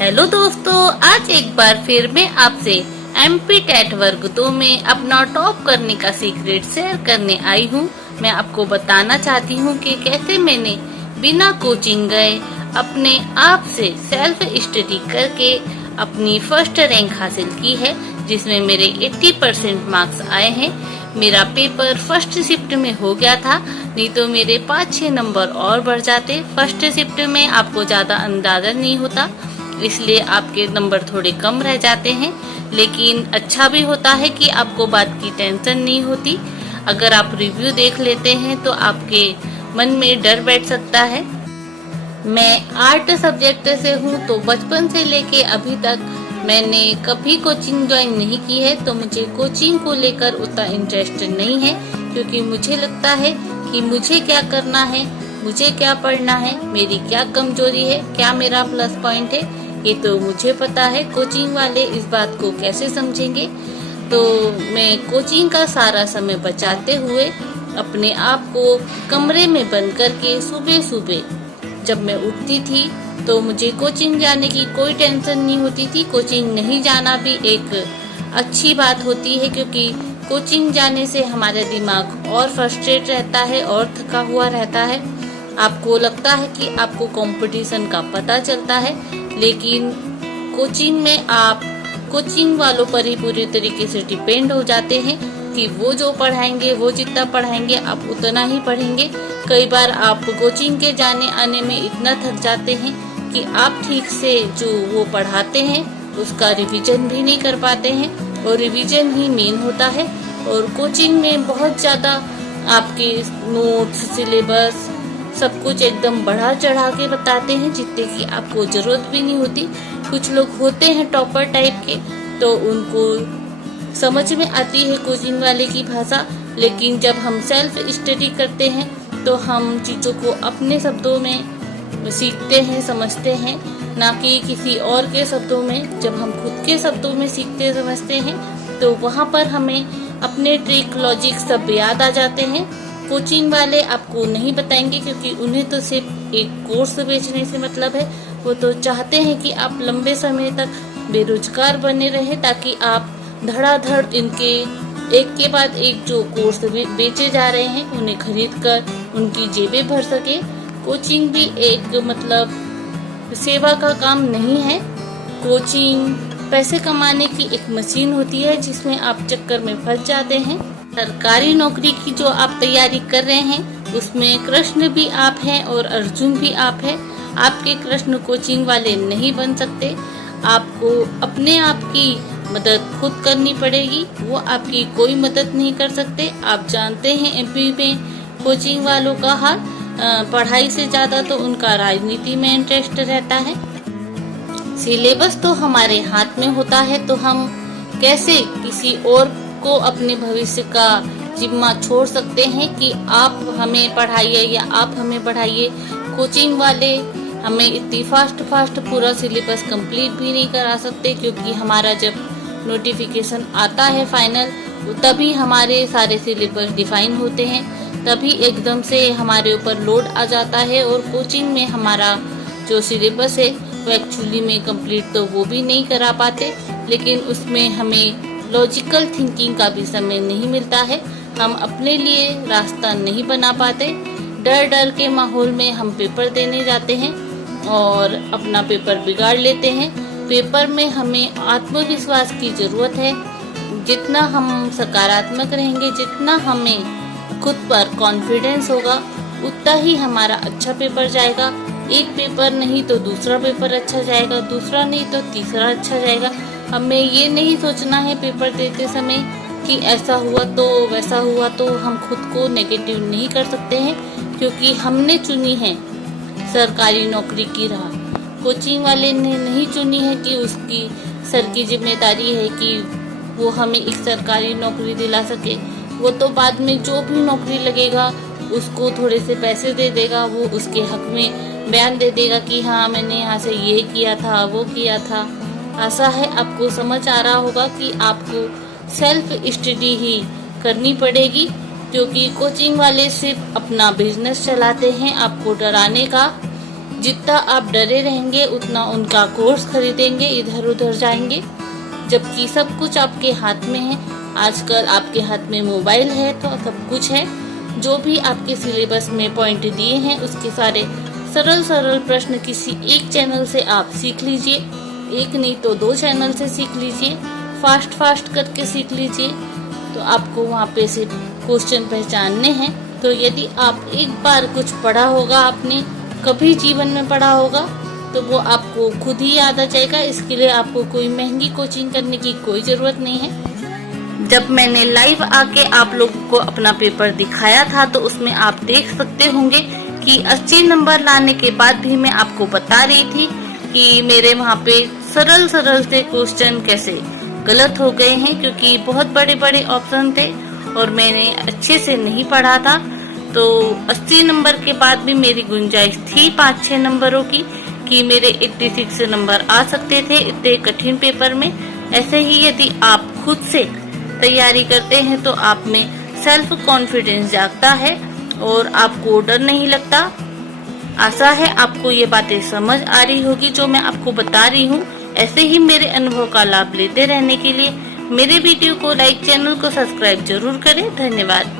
Hello दोस्तों, आज एक बार फिर मैं आपसे एमपी टेट वर्ग 2 में अपना टॉप करने का सीक्रेट शेयर करने आई हूँ। मैं आपको बताना चाहती हूँ कि कैसे मैंने बिना कोचिंग गए अपने आप से सेल्फ स्टडी करके अपनी फर्स्ट रैंक हासिल की है, जिसमें मेरे 80% मार्क्स आए हैं। मेरा पेपर फर्स्ट शिफ्ट में हो गया था, नहीं तो मेरे 5-6 नंबर और बढ़ जाते। फर्स्ट शिफ्ट में आपको ज्यादा अंदाजा नहीं होता, इसलिए आपके नंबर थोड़े कम रह जाते हैं, लेकिन अच्छा भी होता है कि आपको बात की टेंशन नहीं होती। अगर आप रिव्यू देख लेते हैं तो आपके मन में डर बैठ सकता है। मैं आर्ट सब्जेक्ट से हूँ, तो बचपन से लेके अभी तक मैंने कभी कोचिंग ज्वाइन नहीं की है, तो मुझे कोचिंग को लेकर उतना इंटरेस्ट नहीं है, क्योंकि मुझे लगता है कि मुझे क्या करना है, मुझे क्या पढ़ना है, मेरी क्या कमजोरी है, क्या मेरा प्लस पॉइंट है, ये तो मुझे पता है। कोचिंग वाले इस बात को कैसे समझेंगे? तो मैं कोचिंग का सारा समय बचाते हुए अपने आप को कमरे में बंद करके सुबह सुबह जब मैं उठती थी तो मुझे कोचिंग जाने की कोई टेंशन नहीं होती थी। कोचिंग नहीं जाना भी एक अच्छी बात होती है, क्योंकि कोचिंग जाने से हमारा दिमाग और फ्रस्ट्रेट रहता है और थका हुआ रहता है। आपको लगता है कि आपको कंपटीशन का पता चलता है, लेकिन कोचिंग में आप कोचिंग वालों पर ही पूरी तरीके से डिपेंड हो जाते हैं कि वो जो पढ़ाएंगे, वो जितना पढ़ाएंगे आप उतना ही पढ़ेंगे। कई बार आप कोचिंग के जाने आने में इतना थक जाते हैं कि आप ठीक से जो वो पढ़ाते हैं उसका रिवीजन भी नहीं कर पाते हैं, और रिवीजन ही मेन होता है। और कोचिंग में बहुत ज्यादा आपके नोट्स, सिलेबस सब कुछ एकदम बढ़ा चढ़ा के बताते हैं, जितने की आपको जरूरत भी नहीं होती। कुछ लोग होते हैं टॉपर टाइप के, तो उनको समझ में आती है कोचिंग वाले की भाषा, लेकिन जब हम सेल्फ स्टडी करते हैं तो हम चीजों को अपने शब्दों में सीखते हैं, समझते हैं, ना कि किसी और के शब्दों में। जब हम खुद के शब्दों में सीखते समझते हैं तो वहाँ पर हमें अपने ट्रिक, लॉजिक सब याद आ जाते हैं। कोचिंग वाले आपको नहीं बताएंगे, क्योंकि उन्हें तो सिर्फ एक कोर्स बेचने से मतलब है। वो तो चाहते हैं कि आप लंबे समय तक बेरोजगार बने रहे, ताकि आप धड़ाधड़ इनके एक के बाद एक जो कोर्स बेचे जा रहे हैं उन्हें खरीद कर उनकी जेबें भर सके। कोचिंग भी एक मतलब सेवा का काम नहीं है। कोचिंग पैसे कमाने की एक मशीन होती है, जिसमें आप चक्कर में फंस जाते हैं। सरकारी नौकरी की जो आप तैयारी कर रहे हैं उसमें कृष्ण भी आप हैं और अर्जुन भी आप हैं। आपके कृष्ण कोचिंग वाले नहीं बन सकते। आपको अपने आप की मदद खुद करनी पड़ेगी, वो आपकी कोई मदद नहीं कर सकते। आप जानते हैं एमपी में कोचिंग वालों का हाल, पढ़ाई से ज्यादा तो उनका राजनीति में इंटरेस्ट रहता है। सिलेबस तो हमारे हाथ में होता है, तो हम कैसे किसी और को अपने भविष्य का जिम्मा छोड़ सकते हैं कि आप हमें पढ़ाइए या आप हमें पढ़ाइए। कोचिंग वाले हमें इतनी फास्ट पूरा सिलेबस कंप्लीट भी नहीं करा सकते, क्योंकि हमारा जब नोटिफिकेशन आता है फाइनल, तभी हमारे सारे सिलेबस डिफाइन होते हैं, तभी एकदम से हमारे ऊपर लोड आ जाता है। और कोचिंग में हमारा जो सिलेबस है वो एक्चुअली में कंप्लीट तो वो भी नहीं करा पाते, लेकिन उसमें हमें लॉजिकल थिंकिंग का भी समय नहीं मिलता है। हम अपने लिए रास्ता नहीं बना पाते। डर डर के माहौल में हम पेपर देने जाते हैं और अपना पेपर बिगाड़ लेते हैं। पेपर में हमें आत्मविश्वास की जरूरत है। जितना हम सकारात्मक रहेंगे, जितना हमें खुद पर कॉन्फिडेंस होगा, उतना ही हमारा अच्छा पेपर जाएगा। एक पेपर नहीं तो दूसरा पेपर अच्छा जाएगा, दूसरा नहीं तो तीसरा अच्छा जाएगा। हमें ये नहीं सोचना है पेपर देते समय कि ऐसा हुआ तो वैसा हुआ, तो हम खुद को नेगेटिव नहीं कर सकते हैं, क्योंकि हमने चुनी है सरकारी नौकरी की राह। कोचिंग वाले ने नहीं चुनी है कि उसकी सर की जिम्मेदारी है कि वो हमें एक सरकारी नौकरी दिला सके। वो तो बाद में जो भी नौकरी लगेगा उसको थोड़े से पैसे दे देगा, वो उसके हक में बयान दे देगा कि हाँ मैंने यहाँ से ये किया था, वो किया था। आशा है आपको समझ आ रहा होगा कि आपको सेल्फ स्टडी ही करनी पड़ेगी, क्योंकि कोचिंग वाले सिर्फ अपना बिजनेस चलाते हैं आपको डराने का। जितना आप डरे रहेंगे उतना उनका कोर्स खरीदेंगे, इधर उधर जाएंगे, जबकि सब कुछ आपके हाथ में है। आजकल आपके हाथ में मोबाइल है तो सब कुछ है। जो भी आपके सिलेबस में पॉइंट दिए हैं उसके सारे सरल सरल प्रश्न किसी एक चैनल से आप सीख लीजिए, एक नहीं तो 2 चैनल से सीख लीजिए, फास्ट करके सीख लीजिए। तो आपको वहाँ पे से क्वेश्चन पहचानने हैं। तो यदि आप एक बार कुछ पढ़ा होगा, आपने कभी जीवन में पढ़ा होगा, तो वो आपको खुद ही याद आ जाएगा। इसके लिए आपको कोई महंगी कोचिंग करने की कोई जरूरत नहीं है। जब मैंने लाइव आके आप लोगों को अपना पेपर दिखाया था तो उसमें आप देख सकते होंगे कि 80 नंबर लाने के बाद भी मैं आपको बता रही थी कि मेरे वहाँ पे सरल से क्वेश्चन कैसे गलत हो गए हैं, क्योंकि बहुत बड़े बड़े ऑप्शन थे और मैंने अच्छे से नहीं पढ़ा था। तो 80 नंबर के बाद भी मेरी गुंजाइश थी 5-6 नंबरों की कि मेरे 86 नंबर आ सकते थे इतने कठिन पेपर में। ऐसे ही यदि आप खुद से तैयारी करते हैं तो आप में सेल्फ कॉन्फिडेंस जागता है और आपको डर नहीं लगता। आशा है आपको ये बातें समझ आ रही होगी जो मैं आपको बता रही हूँ। ऐसे ही मेरे अनुभव का लाभ लेते रहने के लिए मेरे वीडियो को लाइक, चैनल को सब्सक्राइब जरूर करें। धन्यवाद।